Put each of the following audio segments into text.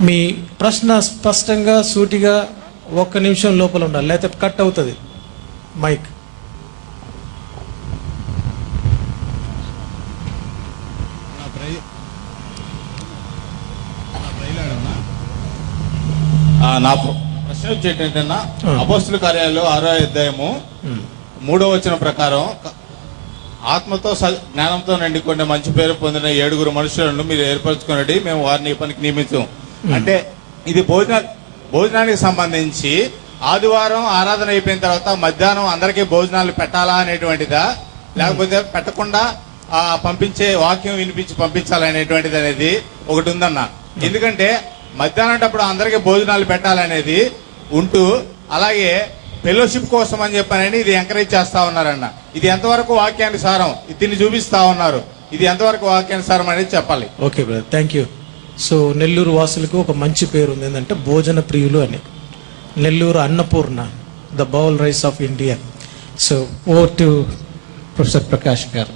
మీ ప్రశ్న స్పష్టంగా సూటిగా ఒక్క నిమిషం లోపల ఉండాలి. లేకపోతే కట్ అవుతుంది. మైక్. నా ప్రశ్న వచ్చేటి ఏంటన్నా ఆ. అపోస్తుల కార్యాలు ఆరో అధ్యాయము మూడో వచ్చిన ప్రకారం ఆత్మతో స- జ్ఞానంతో నిండుకునే మంచి పేరు పొందిన ఏడుగురు మనుషులను మీరు ఏర్పరచుకున్నది మేము వారిని పనికి నియమించాం. అంటే ఇది భోజన భోజనానికి సంబంధించి ఆదివారం ఆరాధన అయిపోయిన తర్వాత మధ్యాహ్నం అందరికీ భోజనాలు పెట్టాలా అనేటువంటిదా? లేకపోతే పెట్టకుండా ఆ పంపించే వాక్యం వినిపించి పంపించాలనేటువంటిది అనేది ఒకటి ఉందన్న. ఎందుకంటే మధ్యాహ్నం అందరికీ భోజనాలు పెట్టాలనేది ఉంటూ అలాగే ఫెలోషిప్ కోసం అని చెప్పానని ఇది ఎంకరేజ్ చేస్తా ఉన్నారన్న. ఇది ఎంతవరకు వాక్యానుసారం? దీన్ని చూపిస్తా ఉన్నారు. ఇది ఎంతవరకు వాక్యానుసారం అనేది చెప్పాలి. Okay brother thank you so Nellore వాసులకు ఒక మంచి పేరు ఉంది. ఏంటంటే భోజన ప్రియులు అని. Nellore Annapurna the bowl rice of India. So over to professor Prakash garu.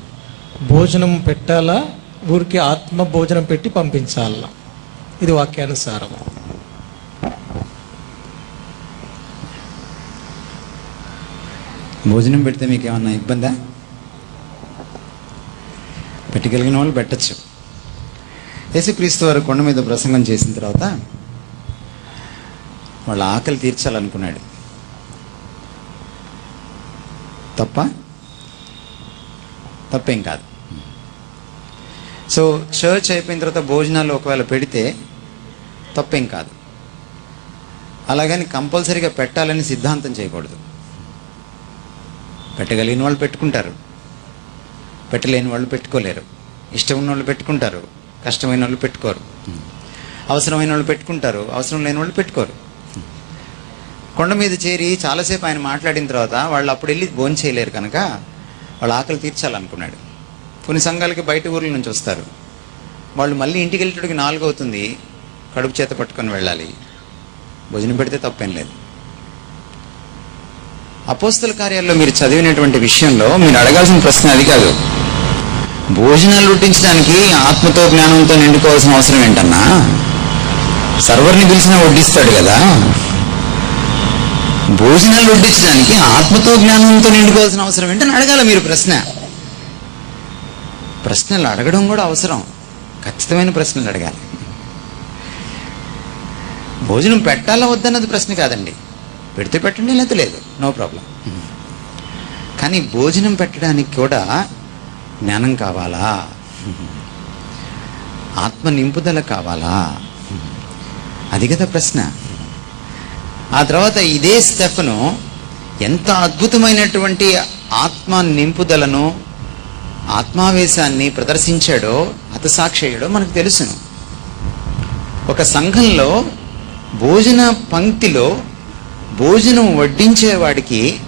భోజనం పెట్టాలా? ఊరికి ఆత్మ భోజనం పెట్టి పంపించాలా? ఇది వాక్యానుసారం. భోజనం పెడితే మీకు ఏమన్నా ఇబ్బందా పెట్టగలిగిన వాళ్ళు పెట్టచ్చు. యేసుక్రీస్తు వారు కొండ మీద ప్రసంగం చేసిన తర్వాత వాళ్ళ ఆకలి తీర్చాలనుకున్నాడు. తప్ప? తప్పేం కాదు. సో చర్చ్ అయిపోయిన తర్వాత భోజనాలు ఒకవేళ పెడితే తప్పేం కాదు. అలాగని కంపల్సరీగా పెట్టాలని సిద్ధాంతం చేయకూడదు. పెట్టగలిగిన వాళ్ళు పెట్టుకుంటారు. పెట్టలేని వాళ్ళు పెట్టుకోలేరు. ఇష్టం ఉన్న వాళ్ళు పెట్టుకుంటారు. కష్టమైన వాళ్ళు పెట్టుకోరు. అవసరమైన వాళ్ళు పెట్టుకుంటారు. అవసరం లేని వాళ్ళు పెట్టుకోరు. కొండ మీద చేరి చాలాసేపు ఆయన మాట్లాడిన తర్వాత వాళ్ళు అప్పుడు వెళ్ళి భోజనం చేయలేరు కనుక వాళ్ళ ఆకలి తీర్చాలనుకున్నాడు. కొన్ని సంఘాలకి బయట ఊర్ల నుంచి వస్తారు. వాళ్ళు మళ్ళీ ఇంటికి వెళ్ళేటడికి నాలుగు అవుతుంది. కడుపు చేత పట్టుకొని వెళ్ళాలి. భోజనం పెడితే తప్పేం లేదు. అపోస్తుల కార్యాల్లో మీరు చదివినటువంటి విషయంలో మీరు అడగాల్సిన ప్రశ్న అది కాదు. భోజనాలు రుట్టించడానికి ఆత్మతో జ్ఞానంతో నిండుకోవాల్సిన అవసరం ఏంటన్నా? సర్వర్ని పిలిచినా వడ్డిస్తాడు కదా. భోజనాలు వడ్డించడానికి ఆత్మతో జ్ఞానంతో నిండుకోవాల్సిన అవసరం ఏంటని అడగాల మీరు ప్రశ్న. ప్రశ్నలు అడగడం కూడా అవసరం. ఖచ్చితమైన ప్రశ్నలు అడగాలి. భోజనం పెట్టాలా వద్దన్నది ప్రశ్న కాదండి. పెడితే పెట్టండి లేకపోతే లేదు. No problem. కానీ భోజనం పెట్టడానికి కూడా జ్ఞానం కావాలా? ఆత్మ నింపుదల కావాలా? అది కదా ప్రశ్న. ఆ తర్వాత ఇదే స్టెఫ్ను ఎంత అద్భుతమైనటువంటి ఆత్మ నింపుదలను ఆత్మావేశాన్ని ప్రదర్శించాడో హతసాక్షయుడో మనకు తెలుసును. ఒక సంఘంలో భోజన పంక్తిలో భోజనం వడ్డించేవాడికి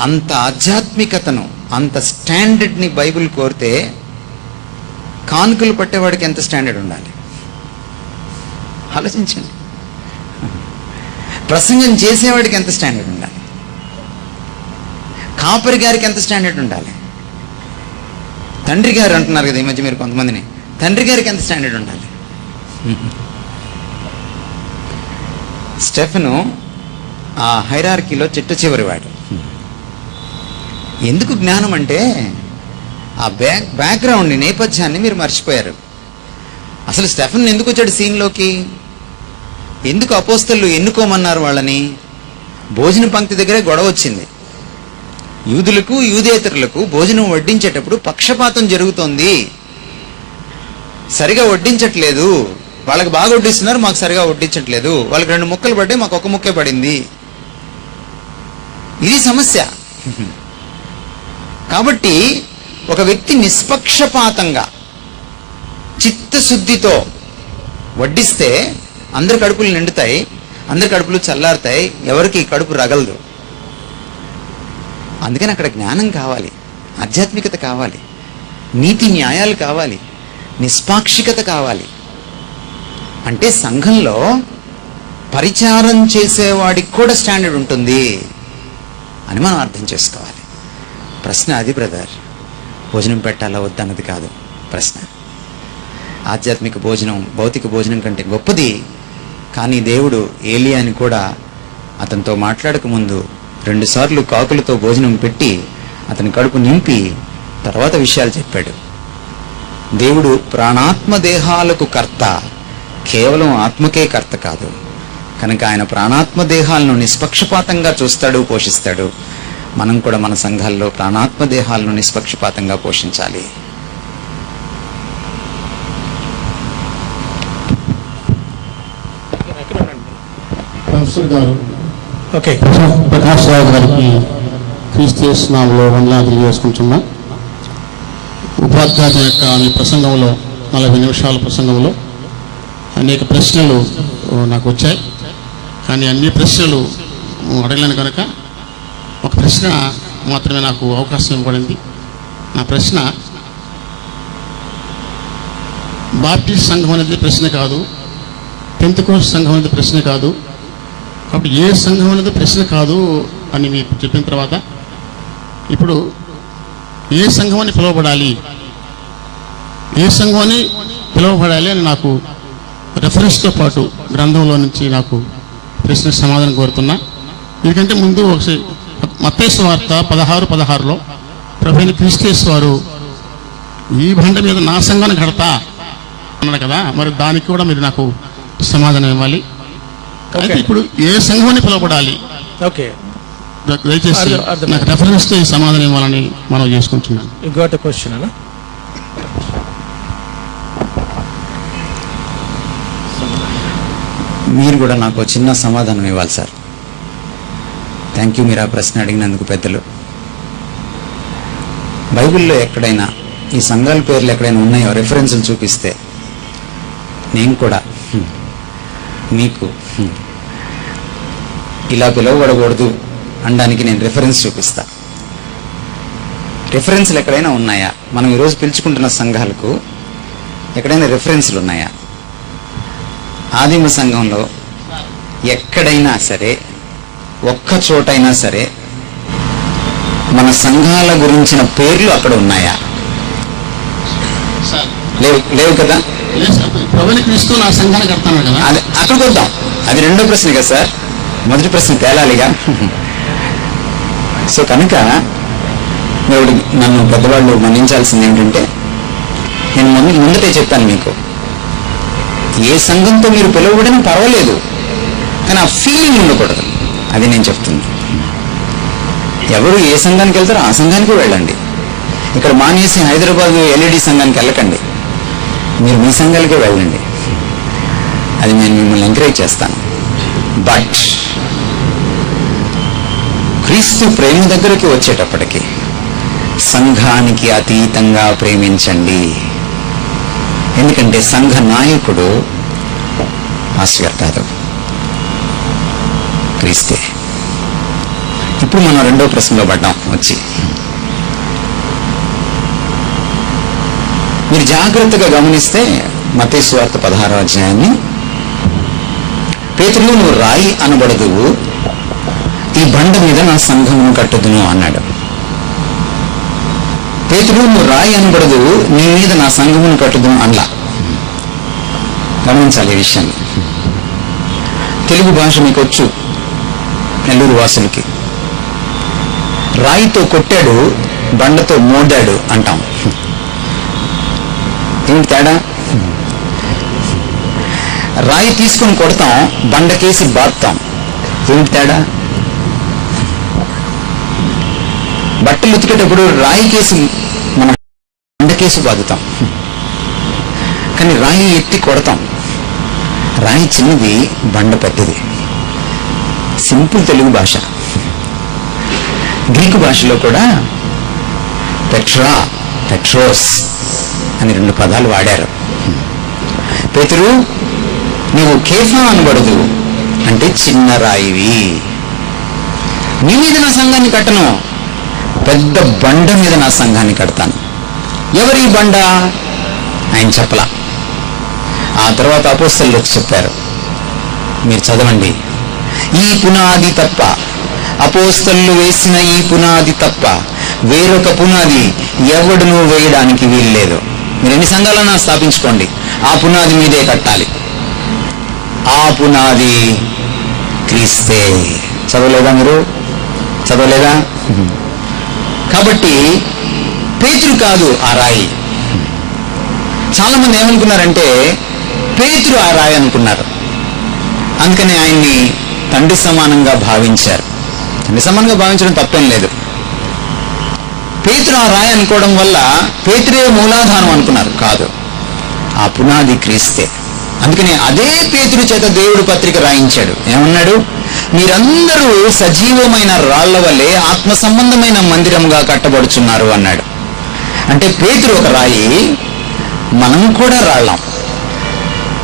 అంత ఆధ్యాత్మికతను అంత స్టాండర్డ్ని బైబిల్ కోరితే కానుకలు పట్టేవాడికి ఎంత స్టాండర్డ్ ఉండాలి? ఆలోచించండి. ప్రసంగం చేసేవాడికి ఎంత స్టాండర్డ్ ఉండాలి? కాపరి గారికి ఎంత స్టాండర్డ్ ఉండాలి? తండ్రి గారు అంటున్నారు కదా ఈ మధ్య మీరు కొంతమందిని తండ్రి గారికి ఎంత స్టాండర్డ్ ఉండాలి? స్టెఫెను ఆ హైరార్కీలో చిట్ట చివరి వాడు. ఎందుకు జ్ఞానం అంటే ఆ బ్యాక్ బ్యాక్గ్రౌండ్ని నేపథ్యాన్ని మీరు మర్చిపోయారు. అసలు స్టెఫన్ ఎందుకు వచ్చాడు సీన్లోకి? ఎందుకు అపోస్తలు ఎన్నుకోమన్నారు వాళ్ళని? భోజన పంక్తి దగ్గరే గొడవ వచ్చింది. యూదులకు యూదేతరులకు భోజనం వడ్డించేటప్పుడు పక్షపాతం జరుగుతోంది. సరిగా వడ్డించట్లేదు. వాళ్ళకి బాగా వడ్డిస్తున్నారు మాకు సరిగా వడ్డించట్లేదు. వాళ్ళకి రెండు ముక్కలు పడ్డాయి మాకు ఒక ముక్కే పడింది. ఇది సమస్య. కాబట్టి ఒక వ్యక్తి నిష్పక్షపాతంగా చిత్తశుద్ధితో వడ్డిస్తే అందరి కడుపులు నిండుతాయి అందరి కడుపులు చల్లారుతాయి ఎవరికి కడుపు రగలదు. అందుకని అక్కడ జ్ఞానం కావాలి ఆధ్యాత్మికత కావాలి నీతి న్యాయాలు కావాలి నిష్పాక్షికత కావాలి. అంటే సంఘంలో పరిచారం చేసేవాడికి కూడా స్టాండర్డ్ ఉంటుంది అని మనం అర్థం చేసుకోవాలి. ప్రశ్న అది బ్రదర్. భోజనం పెట్టాలా వద్దన్నది కాదు. ప్రశ్న. ఆధ్యాత్మిక భోజనం భౌతిక భోజనం కంటే గొప్పది. కానీ దేవుడు ఏలియాని కూడా అతనితో మాట్లాడకముందు రెండుసార్లు కాకులతో భోజనం పెట్టి అతని కడుపు నింపి తర్వాత విషయాలు చెప్పాడు. దేవుడు ప్రాణాత్మ దేహాలకు కర్త. కేవలం ఆత్మకే కర్త కాదు. కనుక ఆయన ప్రాణాత్మ దేహాలను నిష్పక్షపాతంగా చూస్తాడు పోషిస్తాడు. మనం కూడా మన సంఘాల్లో ప్రాణాత్మ దేహాలను నిష్పక్షపాతంగా పోషించాలి. ఓకే. ప్రకాష్ రావు గారికి క్రీస్తునామంలో వందనాలు తెలియజేసుకుంటున్నా. ఉపాధ్యాయుని యొక్క ఆమె ప్రసంగంలో నలభై నిమిషాల ప్రసంగంలో అనేక ప్రశ్నలు నాకు వచ్చాయి. కానీ అన్ని ప్రశ్నలు అడగలేను కనుక ఒక ప్రశ్న మాత్రమే నాకు అవకాశం ఇవ్వబడింది. నా ప్రశ్న బాప్టిస్ట్ సంఘం అనేది ప్రశ్న కాదు టెన్త్ కోర్స్ సంఘం అనేది ప్రశ్న కాదు. కాబట్టి ఏ సంఘం అనేది ప్రశ్న కాదు అని మీకు చెప్పిన తర్వాత ఇప్పుడు ఏ సంఘం అని పిలువబడాలి? ఏ సంఘం అని పిలువబడాలి అని నాకు రెఫరెన్స్తో పాటు గ్రంథంలో నుంచి నాకు ప్రశ్న సమాధానం కోరుతున్నా. ఎందుకంటే ముందు ఒకసారి మత్తేశ్వ వార్త పదహారు పదహారులో ప్రభుని క్రిస్టేస్ వారు ఈ బండ మీద నా సంఘాన్ని కడతా అన్నాడు కదా మరి దానికి కూడా మీరు నాకు సమాధానం ఇవ్వాలి. అయితే ఇప్పుడు ఏ సంఘం అని పిలువబడాలి ఓకే దయచేసి. నాకు రెఫరెన్స్తో సమాధానం ఇవ్వాలని మనం చేసుకుంటున్నాను. యు గాట్ క్వశ్చన్ మీరు కూడా నాకు చిన్న సమాధానం ఇవ్వాలి సార్. థ్యాంక్ యూ మీరు ఆ ప్రశ్న అడిగినందుకు పెద్దలు. బైబిల్లో ఎక్కడైనా ఈ సంఘాల పేర్లు ఎక్కడైనా ఉన్నాయో? రెఫరెన్సులు చూపిస్తే. నేను కూడా. మీకు. ఇలా పిలువబడకూడదు అనడానికి నేను రెఫరెన్స్ చూపిస్తా. రెఫరెన్స్లు ఎక్కడైనా ఉన్నాయా? మనం ఈరోజు పిలుచుకుంటున్న సంఘాలకు ఎక్కడైనా రెఫరెన్స్లు ఉన్నాయా? ఆదిమ సంఘంలో ఎక్కడైనా సరే ఒక్క చోటైనా సరే మన సంఘాల గురించిన పేర్లు అక్కడ ఉన్నాయా? లేవు లేవు కదా? అది అక్కడికి వద్దాం అది రెండో ప్రశ్న కదా సార్? మొదటి ప్రశ్న తేలాలిగా. సో కనుక దేవుడు నన్ను పెద్దవాళ్ళు మన్నించాల్సింది ఏంటంటే నేను ముందు ముందటే చెప్పాను మీకు. ఏ సంఘంతో మీరు పిలువబడినా పర్వాలేదు కానీ ఆ ఫీలింగ్ ఉండకూడదు. అది నేను చెప్తుంది ఎవరు ఏ సంఘానికి వెళ్తారో ఆ సంఘానికి వెళ్ళండి. ఇక్కడ మానేసి హైదరాబాద్ ఎల్ఈడి సంఘానికి వెళ్ళకండి. మీరు మీ సంఘాలకే వెళ్ళండి. అది నేను మిమ్మల్ని ఎంకరేజ్ చేస్తాను. బట్ క్రీస్తు ప్రేమ దగ్గరికి వచ్చేటప్పటికి సంఘానికి అతీతంగా ప్రేమించండి. ఎందుకంటే సంఘ నాయకుడు ఆస్వర్ కాదు. క్రీస్తే. ఇప్పుడు మనం రెండో ప్రశ్నలో పడ్డాం వచ్చి. మీరు జాగ్రత్తగా గమనిస్తే మతేశ్వార్త పదహారో అధ్యాయాన్ని పేతులు నువ్వు రాయి అనబడదు ఈ బండ మీద నా సంఘమును కట్టుదును అన్నాడు. పేతులు నువ్వు రాయి అనబడదు నీ మీద నా సంఘమును కట్టుదును అనలా. గమనించాలి ఈ విషయాన్ని. తెలుగు భాష మీకు వచ్చు. నెల్లూరు వాసులకి. రాయితో కొట్టాడు బండతో మోడాడు అంటాం. ఏంటి తేడా? రాయి తీసుకొని కొడతాం బండకేసి బాత్తాం ఏంటి తేడా? బట్టలు ఉతికేటప్పుడు రాయి కేసి మనం బండకేసి బాదుతాం. కానీ రాయి ఎత్తి కొడతాం. రాయి చిన్నది బండ పెద్దది. సింపుల్ తెలుగు భాష. గ్రీకు భాషలో కూడా పెట్రా పెట్రోస్ అని రెండు పదాలు వాడారు. పేతురు నీవు కేఫా అనబడదు అంటే చిన్న రాయివి. నీ మీద నా సంఘాన్ని కట్టను పెద్ద బండ మీద నా సంఘాన్ని కడతాను. ఎవరి బండ? ఆయన చెప్పలా. ఆ తర్వాత అపోస్తలు వచ్చి చెప్పారు మీరు చదవండి ఈ పునాది తప్ప అపోస్తళ్ళు వేసిన ఈ పునాది తప్ప వేరొక పునాది ఎవడును వేయడానికి వీల్లేదు. మీరు ఎన్ని సంఘాలన్నా స్థాపించుకోండి. ఆ పునాది మీదే కట్టాలి. ఆ పునాది క్రీస్తే. చదవలేదా మీరు? చదవలేదా? కాబట్టి పేతురు కాదు ఆ రాయి. చాలా మంది ఏమనుకున్నారంటే పేతురు ఆ రాయి అనుకున్నారు. అందుకని ఆయన్ని తండ్రి సమానంగా భావించారు. తండ్రి సమానంగా భావించడం తప్పేం లేదు. పేతురు ఆ రాయి అనుకోవడం వల్ల పేతురే మూలాధారం అనుకున్నారు. కాదు. ఆ పునాది క్రీస్తే. అందుకనే అదే పేతురు చేత దేవుడు పత్రిక రాయించాడు. ఏమన్నాడు? మీరందరూ సజీవమైన రాళ్ళ వల్లే ఆత్మ సంబంధమైన మందిరముగా కట్టబడుచున్నారు అన్నాడు. అంటే పేతురు ఒక రాయి మనం కూడా రాళ్ళం.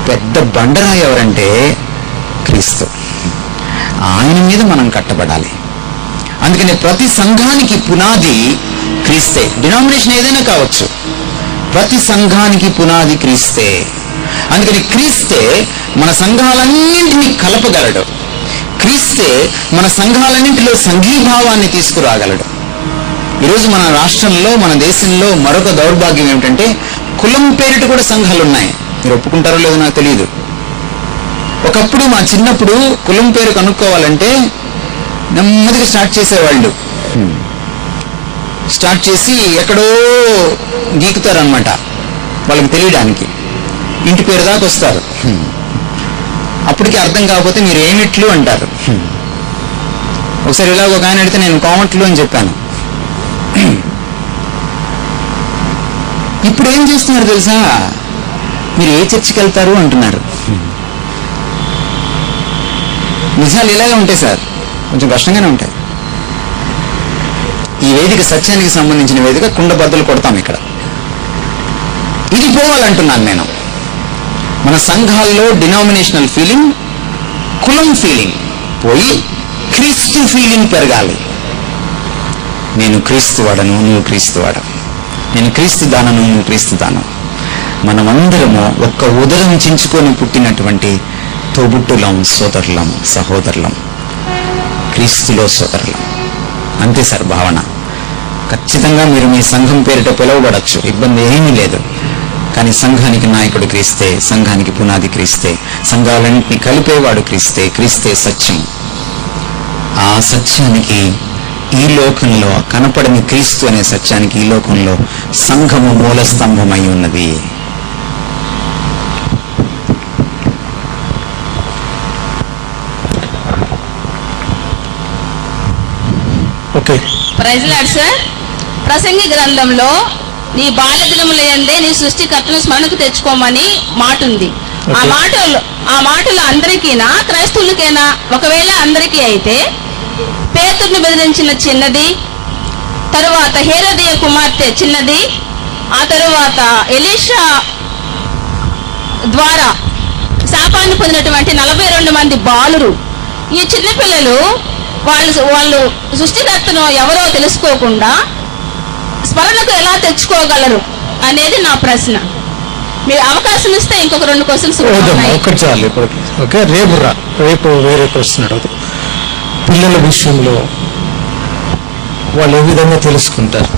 పెద్ద బండరాయి ఎవరంటే క్రీస్తు. ఆయన మీద మనం కట్టబడాలి. అందుకని ప్రతి సంఘానికి పునాది క్రీస్తే. డినామినేషన్ ఏదైనా కావచ్చు. ప్రతి సంఘానికి పునాది క్రీస్తే. అందుకని క్రీస్తే మన సంఘాలన్నింటినీ కలపగలడు. క్రీస్తే మన సంఘాలన్నింటిలో సంఘీభావాన్ని తీసుకురాగలడు. ఈరోజు మన రాష్ట్రంలో మన దేశంలో మరొక దౌర్భాగ్యం ఏమిటంటే కులం పేరిట కూడా సంఘాలు ఉన్నాయి మీరు ఒప్పుకుంటారో లేదో నాకు తెలియదు. ఒకప్పుడు మా చిన్నప్పుడు కులం పేరు కనుక్కోవాలంటే నెమ్మదిగా స్టార్ట్ చేసేవాళ్ళు. స్టార్ట్ చేసి ఎక్కడో గీకుతారనమాట వాళ్ళకి తెలియడానికి. ఇంటి పేరు దాకా వస్తారు. అప్పటికి అర్థం కాకపోతే మీరు ఏమిట్లు అంటారు. ఒకసారి ఇలాగ ఒక ఆయన అడిగితే నేను కోమట్లు అని చెప్పాను. ఇప్పుడు ఏం చేస్తున్నారు తెలుసా? మీరు ఏ చర్చికి వెళ్తారు అంటున్నారు. నిజాలు ఇలాగే ఉంటాయి సార్. కొంచెం కష్టంగానే ఉంటాయి. ఈ వేదిక సత్యానికి సంబంధించిన వేదిక కుండ బద్దలు కొడతాం ఇక్కడ. ఇది పోవాలంటున్నాను నేను. మన సంఘాల్లో డినామినేషనల్ ఫీలింగ్ కులం ఫీలింగ్ పోయి క్రీస్తు ఫీలింగ్ పెరగాలి. నేను క్రీస్తు వాడను నువ్వు క్రీస్తు వాడ నేను క్రీస్తు దానను నువ్వు క్రీస్తు దానం మనమందరము ఒక్క ఉదరం చించుకొని పుట్టినటువంటి తోబుట్టులం సోదరులం సహోదరులం క్రీస్తులో సోదరులం. అంతే సార్ భావన. ఖచ్చితంగా మీరు మీ సంఘం పేరిట పిలువబడచ్చు. ఇబ్బంది ఏమీ లేదు. కానీ సంఘానికి నాయకుడు క్రీస్తే సంఘానికి పునాది క్రీస్తే సంఘాలన్నింటినీ కలిపేవాడు క్రీస్తే క్రీస్తే సత్యం. ఆ సత్యానికి ఈ లోకంలో కనపడని క్రీస్తు అనే సత్యానికి ఈ లోకంలో సంఘము మూల స్తంభమై ఉన్నది. ఓకే. Praise lord sir. ప్రసంగి గ్రంథంలో నీ బాల్య దినముల యందే నీ సృష్టికర్తను స్మరణకు తెచ్చుకోమని మాట ఉంది ఆ. మాటలు ఆ మాటలు అందరికీనా క్రైస్తవులకేనా? ఒకవేళ అందరికీ అయితే పేతుర్ని బెదిరించిన చిన్నది తరువాత హేరదీయ కుమార్తె చిన్నది ఆ తరువాత ఎలీషా ద్వారా శాపాన్ని పొందినటువంటి నలభై రెండు మంది బాలురు. ఈ చిన్నపిల్లలు వాళ్ళు వాళ్ళు సృష్టికర్తను ఎవరో తెలుసుకోకుండా స్మరణకు ఎలా తెచ్చుకోగలరు అనేది నా ప్రశ్న. మీరు అవకాశం ఇస్తే ఇంకొక రెండు క్వశ్చన్స్ చాలు ఇప్పుడు ఓకే రేపు రా. రేపు వేరే పిల్లల విషయంలో వాళ్ళు ఏ విధంగా తెలుసుకుంటారు?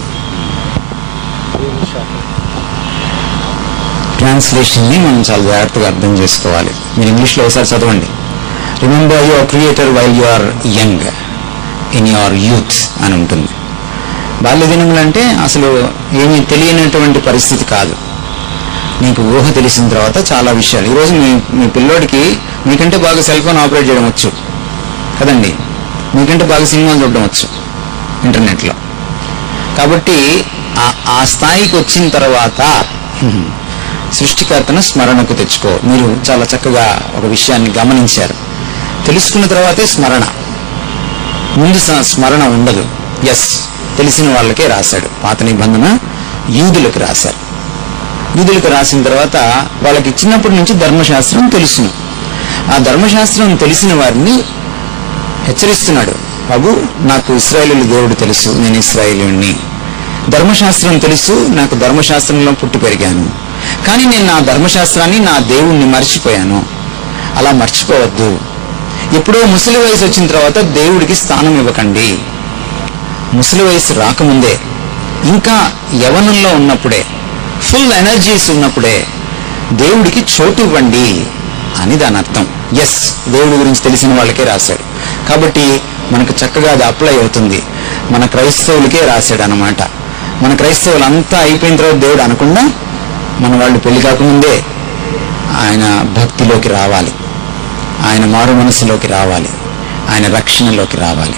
ట్రాన్స్లేషన్ని మనం చాలా జాగ్రత్తగా అర్థం చేసుకోవాలి. మీరు ఇంగ్లీష్లో ఒకసారి చదవండి. Remember your creator while you are young in your youth అని ఉంటుంది. బాల్య దినములు అంటే అసలు ఏమీ తెలియనటువంటి పరిస్థితి కాదు. నీకు ఊహ తెలిసిన తర్వాత చాలా విషయాలు. ఈరోజు మీ మీ పిల్లోడికి మీకంటే బాగా సెల్ ఫోన్ ఆపరేట్ చేయడం వచ్చు. కదండి? మీకంటే బాగా సినిమాలు చూడడం వచ్చు. ఇంటర్నెట్లో. కాబట్టి ఆ ఆ స్థాయికి వచ్చిన తర్వాత సృష్టికర్తను స్మరణకు తెచ్చుకో. మీరు చాలా చక్కగా ఒక విషయాన్ని గమనించారు. తెలుసుకున్న తర్వాతే స్మరణ. ముందు స- స్మరణ ఉండదు. ఎస్ తెలిసిన వాళ్ళకే రాశాడు. పాత నిబంధన యూదులకు రాశారు. యూదులకు రాసిన తర్వాత వాళ్ళకి చిన్నప్పటి నుంచి ధర్మశాస్త్రం తెలుసును. ఆ ధర్మశాస్త్రం తెలిసిన వారిని హెచ్చరిస్తున్నాడు. బాబు నాకు ఇస్రాయేలు దేవుడు తెలుసు నేను ఇస్రాయేలుని ధర్మశాస్త్రం తెలుసు నాకు ధర్మశాస్త్రంలో పుట్టి పెరిగాను. కానీ నేను నా ధర్మశాస్త్రాన్ని నా దేవుణ్ణి మర్చిపోయాను. అలా మర్చిపోవద్దు. ఎప్పుడో ముసలి వయసు వచ్చిన తర్వాత దేవుడికి స్థానం ఇవ్వకండి. ముసలి వయసు రాకముందే ఇంకా యవనంలో ఉన్నప్పుడే ఫుల్ ఎనర్జీస్ ఉన్నప్పుడే దేవుడికి చోటు ఇవ్వండి అని దాని అర్థం. ఎస్ దేవుడి గురించి తెలిసిన వాళ్ళకే రాశాడు. కాబట్టి మనకు చక్కగా అది అప్లై అవుతుంది. మన క్రైస్తవులకే రాశాడు అనమాట మన క్రైస్తవులు అంతా అయిపోయిన తర్వాత దేవుడు అనకుండా మన వాళ్ళు పెళ్ళి కాకముందే ఆయన భక్తిలోకి రావాలి. ఆయన మారు మనసులోకి రావాలి. ఆయన రక్షణలోకి రావాలి.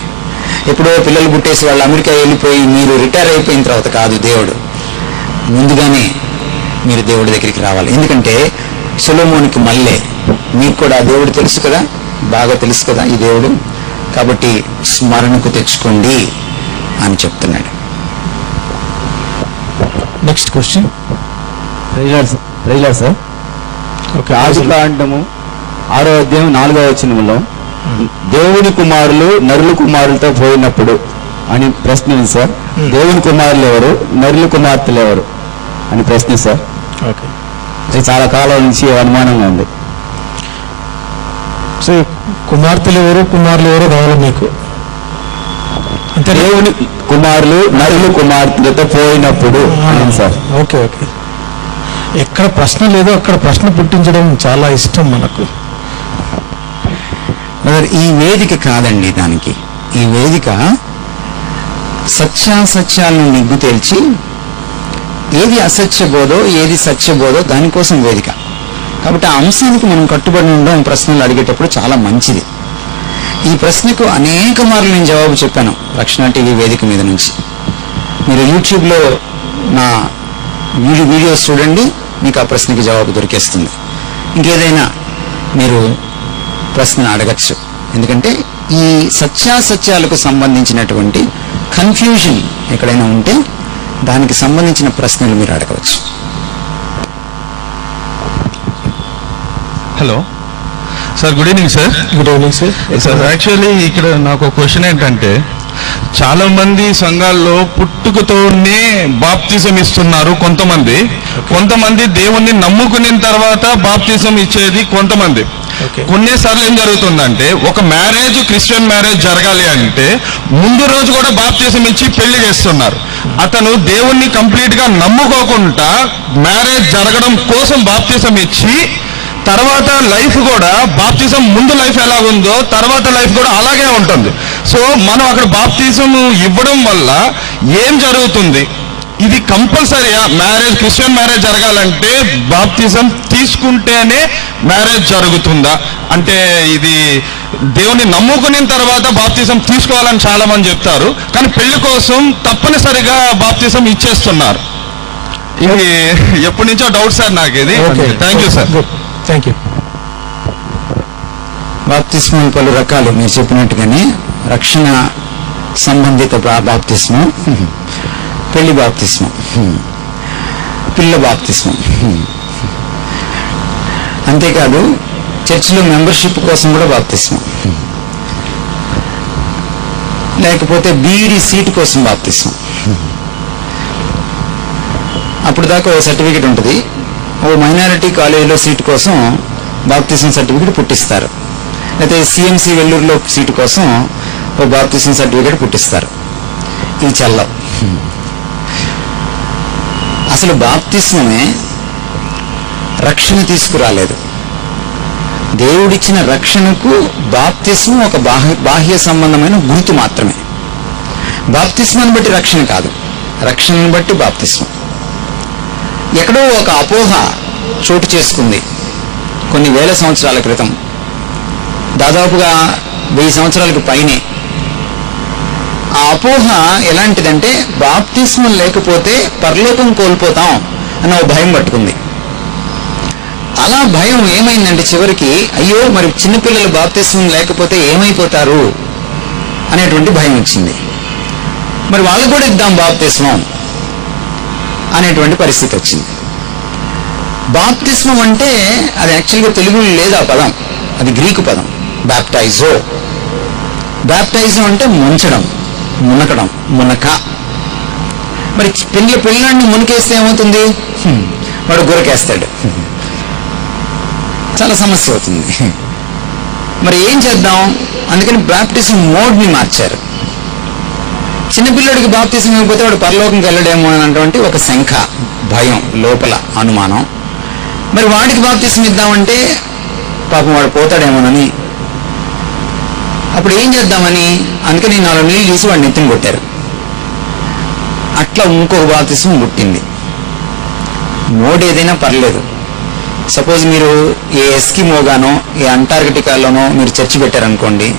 ఎప్పుడో పిల్లలు పుట్టేసి వాళ్ళు అమెరికా వెళ్ళిపోయి మీరు రిటైర్ అయిపోయిన తర్వాత కాదు దేవుడు. ముందుగానే మీరు దేవుడి దగ్గరికి రావాలి. ఎందుకంటే సులోమోనికి మళ్ళీ మీకు కూడా ఆ దేవుడు తెలుసు కదా? బాగా తెలుసు కదా ఈ దేవుడు? కాబట్టి స్మరణకు తెచ్చుకోండి అని చెప్తున్నాడు. Next question praise lord sir okay ఆది కాండము ఆరో అధ్యాయం నాలుగో వచనంలో దేవుని కుమారులు నరుల కుమారులతో పోయినప్పుడు అని ప్రశ్న సార్. దేవుని కుమారులు ఎవరు? నరుల కుమార్తెలు ఎవరు? అని ప్రశ్న సార్. ఓకే. చాలా కాలం నుంచి అనుమానంగా ఉంది. సో కుమార్తెలు ఎవరు? కుమారులు ఎవరు? కావాలి మీకు? అంతే దేవుని కుమారులు నరుల కుమార్తెలతో పోయినప్పుడు సార్. Okay okay. ఎక్కడ ప్రశ్న లేదో అక్కడ ప్రశ్న పుట్టించడం చాలా ఇష్టం మనకు. ఈ వేదిక కాదండి దానికి. ఈ వేదిక సత్యాసత్యాలను నిగ్గు తేల్చి ఏది అసత్య బోధో ఏది సత్య బోధో దానికోసం వేదిక. కాబట్టి ఆ అంశానికి మనం కట్టుబడి ఉండడం ప్రశ్నలు అడిగేటప్పుడు చాలా మంచిది. ఈ ప్రశ్నకు అనేక మార్లు నేను జవాబు చెప్పాను రక్షణ టీవీ వేదిక మీద నుంచి. మీరు యూట్యూబ్లో నా వీడియో వీడియోస్ చూడండి మీకు ఆ ప్రశ్నకి జవాబు దొరికేస్తుంది. ఇంకేదైనా మీరు ప్రశ్న అడగచ్చు. ఎందుకంటే ఈ సత్యాసత్యాలకు సంబంధించినటువంటి కన్ఫ్యూజన్ ఎక్కడైనా ఉంటే దానికి సంబంధించిన ప్రశ్నలు మీరు అడగవచ్చు. Hello sir good evening sir good evening sir sir actually ఇక్కడ నాకు ఒక క్వశ్చన్ ఏంటంటే చాలా మంది సంఘాల్లో పుట్టుకతోనే బాప్తిజం ఇస్తున్నారు కొంతమంది. కొంతమంది దేవుణ్ణి నమ్ముకున్న తర్వాత బాప్తిజం ఇచ్చేది కొంతమంది. కొన్నిసార్లు ఏం జరుగుతుందంటే ఒక మ్యారేజ్ క్రిస్టియన్ మ్యారేజ్ జరగాలి అంటే ముందు రోజు కూడా బాప్తిజం ఇచ్చి పెళ్ళి చేస్తున్నారు. అతను దేవుణ్ణి కంప్లీట్గా నమ్ముకోకుండా మ్యారేజ్ జరగడం కోసం బాప్తిజం ఇచ్చి తర్వాత లైఫ్ కూడా బాప్తిజం ముందు లైఫ్ ఎలాగుందో తర్వాత లైఫ్ కూడా అలాగే ఉంటుంది. సో మనం అక్కడ బాప్తిజం ఇవ్వడం వల్ల ఏం జరుగుతుంది? ఇది కంపల్సరీగా మ్యారేజ్ క్రిస్టియన్ మ్యారేజ్ జరగాలంటే బాప్తిజం తీసుకుంటేనే మ్యారేజ్ జరుగుతుందా? అంటే ఇది దేవుని నమ్ముకున్న తర్వాత బాప్తిజం తీసుకోవాలని చాలా మంది చెప్తారు. కానీ పెళ్ళి కోసం తప్పనిసరిగా బాప్తిజం ఇచ్చేస్తున్నారు. ఇది ఎప్పటి నుంచో డౌట్ సార్ నాకు ఇది thank you sir thank you బాప్తిస్మం పలు రకాలు మీరు చెప్పినట్టుగానే రక్షణ సంబంధిత బా- బాప్తిస్మం పెళ్ళి బాప్తిస్మం పిల్ల బాప్తిస్మం అంతేకాదు చర్చిలో మెంబర్షిప్ కోసం కూడా బాప్తిస్మం లేకపోతే బీఈడి సీట్ కోసం బాప్తిస్మం అప్పుడు దాకా ఓ సర్టిఫికెట్ ఉంటుంది. ఓ మైనారిటీ కాలేజీలో సీటు కోసం బాప్తిజం సర్టిఫికెట్ పుట్టిస్తారు. అయితే సిఎంసి వెల్లూరులో సీటు కోసం ఓ బాప్తిజం సర్టిఫికెట్ పుట్టిస్తారు. ఇది చల్లవు అసలు బాప్తిస్మే రక్షణ తీసుకురాలేదు. దేవుడిచ్చిన రక్షణకు బాప్తిస్మం ఒక బాహ్య బాహ్య సంబంధమైన గుర్తు మాత్రమే. బాప్తిస్మాన్ని బట్టి రక్షణ కాదు. రక్షణను బట్టి బాప్తిస్మం ఎక్కడో ఒక అపోహ చోటు చేసుకుంది కొన్ని వేల సంవత్సరాల క్రితం. దాదాపుగా వెయ్యి సంవత్సరాలకు పైనే. ఆ అపోహ ఎలాంటిదంటే బాప్తిస్మం లేకపోతే పరలోకం కోల్పోతాం అన్న ఓ భయం పట్టుకుంది. అలా భయం ఏమైందంటే చివరికి అయ్యో మరి చిన్నపిల్లలు బాప్తిస్మం లేకపోతే ఏమైపోతారు అనేటువంటి భయం వచ్చింది. మరి వాళ్ళకు కూడా ఇద్దాం బాప్తిస్మం. అనేటువంటి పరిస్థితి వచ్చింది. బాప్తిస్మం అంటే అది యాక్చువల్గా తెలుగులో లేదు ఆ పదం. అది గ్రీకు పదం. బ్యాప్టైజో బ్యాప్టైజం అంటే ముంచడం మునకడం మునక. మరి పిల్ల పిల్లాడిని మునికేస్తే ఏమవుతుంది? వాడు గురకేస్తాడు. చాలా సమస్య అవుతుంది. మరి ఏం చేద్దాం? అందుకని బ్యాప్టిజం మోడ్ని మార్చారు. చిన్నపిల్లడికి బాప్తీసం ఇవ్వకపోతే వాడు పరలోకం వెళ్ళడేమో అన్నటువంటి ఒక శంఖ భయం లోపల అనుమానం. మరి వాడికి బాప్తీసం ఇద్దామంటే పాపం వాడు పోతాడేమోనని. అప్పుడు ఏం చేద్దామని? అందుకని నాలుగు నీళ్ళు చూసి వాడిని ఎత్తుని కొట్టారు. అట్లా ఇంకొక బాప్తీసం పుట్టింది. మోడ్ ఏదైనా పర్లేదు. సపోజ్ మీరు ఏ ఎస్కిమోగానో ఏ అంటార్కిటికాలోనో మీరు చర్చి పెట్టారనుకోండి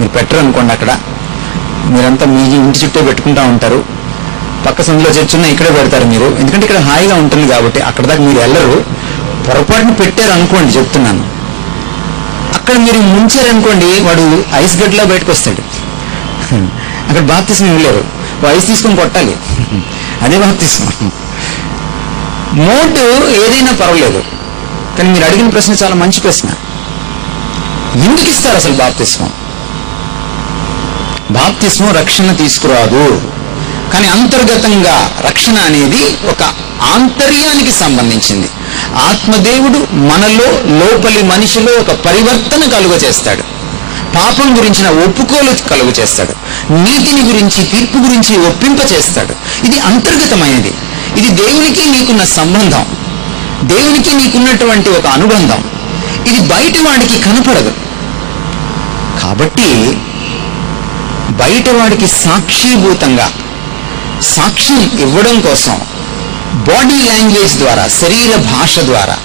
మీరు పెట్టరు అనుకోండి అక్కడ మీరంతా మీ ఇంటి చుట్టూ పెట్టుకుంటా ఉంటారు. పక్క సందులో చర్చి ఇక్కడే పెడతారు మీరు. ఎందుకంటే ఇక్కడ హాయిగా ఉంటుంది కాబట్టి అక్కడ దాకా మీరు వెళ్ళరు. పొరపాటున పెట్టారు అనుకోండి చెప్తున్నాను. అక్కడ మీరు ముంచారనుకోండి వాడు ఐస్ గడ్డలో బయటకు వస్తాడు. అక్కడ బాప్తిసం ఇవ్వలేరు. వాడు ఐస్ తీసుకొని కొట్టాలి. అదే బాప్తిసం మోడ్ ఏదైనా పర్వాలేదు. కానీ మీరు అడిగిన ప్రశ్న చాలా మంచి ప్రశ్న. ఎందుకు ఇస్తారు అసలు బాప్తిస్మం? బాప్తిస్మం రక్షణ తీసుకురాదు. కానీ అంతర్గతంగా రక్షణ అనేది ఒక ఆంతర్యానికి సంబంధించింది. ఆత్మదేవుడు మనలో లోపలి మనిషిలో ఒక పరివర్తన కలుగ చేస్తాడు పాపం గురించిన ఒప్పుకోలు కలుగు చేస్తాడు నీతిని గురించి తీర్పు గురించి ఒప్పింప చేస్తాడు ఇది అంతర్గతమైనది. ఇది దేవునికి నీకున్న సంబంధం. దేవునికి నీకున్నటువంటి ఒక అనుబంధం. ఇది బయట వాడికి కనపడదు. కాబట్టి బయటవాడికి సాక్షీభూతంగా సాక్షిభూతంగా సాక్ష్యం ఇవ్వడం కోసం బాడీ లాంగ్వేజ్ ద్వారా శరీర భాష ద్వారా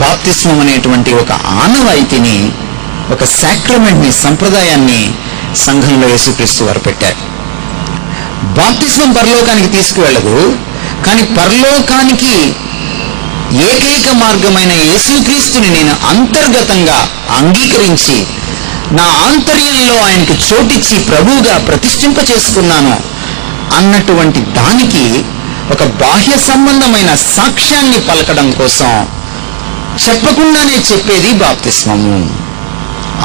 బాప్తిస్మం అనేటువంటి ఒక ఆనవాయితీని ఒక సాక్రమెంట్ని సంప్రదాయాన్ని సంఘంలో యేసుక్రీస్తు వారు పెట్టారు. బాప్తిస్మం పరలోకానికి తీసుకువెళ్ళదు కానీ పరలోకానికి ఏకైక మార్గమైన యేసుక్రీస్తుని నేను అంతర్గతంగా అంగీకరించి నా ఆంతర్యంలో ఆయనకు చోటిచ్చి ప్రభువుగా ప్రతిష్ఠింప చేసుకున్నాను అన్నటువంటి దానికి ఒక బాహ్య సంబంధమైన సాక్ష్యాన్ని పలకడం కోసం చెప్పకుండానే చెప్పేది బాప్తిస్మము.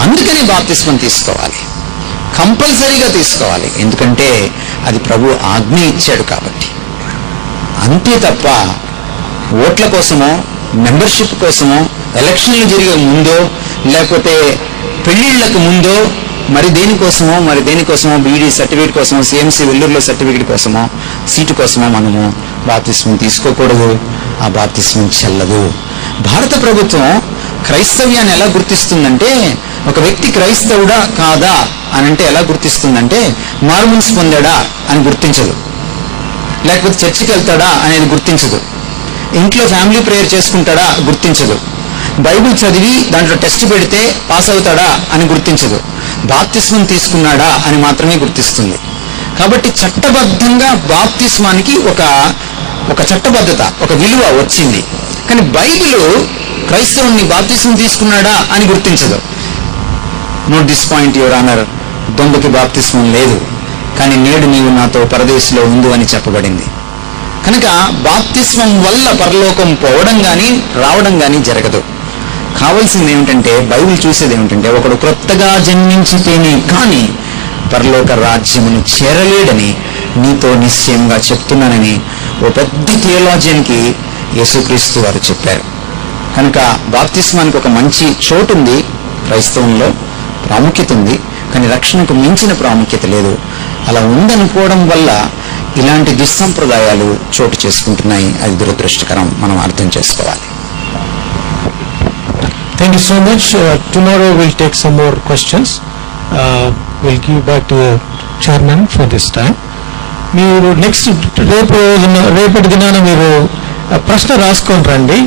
అందుకని బాప్తిస్మం తీసుకోవాలి. కంపల్సరీగా తీసుకోవాలి. ఎందుకంటే అది ప్రభు ఆజ్ఞ ఇచ్చాడు కాబట్టి. అంతే తప్ప ఓట్ల కోసమో మెంబర్షిప్ కోసమో ఎలక్షన్లు జరిగే ముందో లేకపోతే పెళ్ళిళ్ళకు ముందో మరి దేనికోసమో మరి దేనికోసమో బీడీ సర్టిఫికేట్ కోసమో సిఎంసీ వెల్లూరులో సర్టిఫికేట్ కోసమో సీటు కోసమో మనము బాప్తిస్మం తీసుకోకూడదు. ఆ బాప్తిస్మం చెల్లదు. భారత ప్రభుత్వం క్రైస్తవ్యాన్ని ఎలా గుర్తిస్తుందంటే ఒక వ్యక్తి క్రైస్తవుడా కాదా అని అంటే ఎలా గుర్తిస్తుందంటే మార్మన్స్ పొందాడా అని గుర్తించదు. లేకపోతే చర్చికి వెళ్తాడా అనేది గుర్తించదు. ఇంట్లో ఫ్యామిలీ ప్రేయర్ చేసుకుంటాడా గుర్తించదు. బైబిల్ చదివి దాంట్లో టెస్ట్ పెడితే పాస్ అవుతాడా అని గుర్తించదు. బాప్తిస్మం తీసుకున్నాడా అని మాత్రమే గుర్తిస్తుంది. కాబట్టి చట్టబద్ధంగా బాప్తిస్మానికి ఒక ఒక చట్టబద్ధత ఒక విలువ వచ్చింది. కానీ బైబిల్ క్రైస్తవుని బాప్తిస్మం తీసుకున్నాడా అని గుర్తించదు. Note this point your honour దొంగకి బాప్తిస్మం లేదు. కానీ నేడు నీవు నాతో పరదేశంలో ఉండు అని చెప్పబడింది. కనుక బాప్తిస్మం వల్ల పరలోకం పోవడం కానీ రావడం కానీ జరగదు. కావాల్సింది ఏమిటంటే బైబిల్ చూసేది ఏమిటంటే ఒకడు క్రొత్తగా జన్మించితేనే కానీ పరలోక రాజ్యమును చేరలేడని నీతో నిశ్చయంగా చెప్తున్నానని ఓ పెద్ద థియోలాజియన్కి యేసుక్రీస్తు వారు చెప్పారు. కనుక బాప్తిస్మానికి ఒక మంచి చోటు ఉంది క్రైస్తవంలో ప్రాముఖ్యత ఉంది కానీ రక్షణకు మించిన ప్రాముఖ్యత లేదు. అలా ఉందనుకోవడం వల్ల ఇలాంటి దుస్సంప్రదాయాలు చోటు చేసుకుంటున్నాయి. అది దురదృష్టకరం. మనం అర్థం చేసుకోవాలి. Thank you so much. Uh, tomorrow we'll take some more questions. Uh, we'll give back to the chairman for this time. మీరు నెక్స్ట్ రేపు రోజున రేపటి దినాన మీరు ఆ, ప్రశ్న రాసుకొని రండి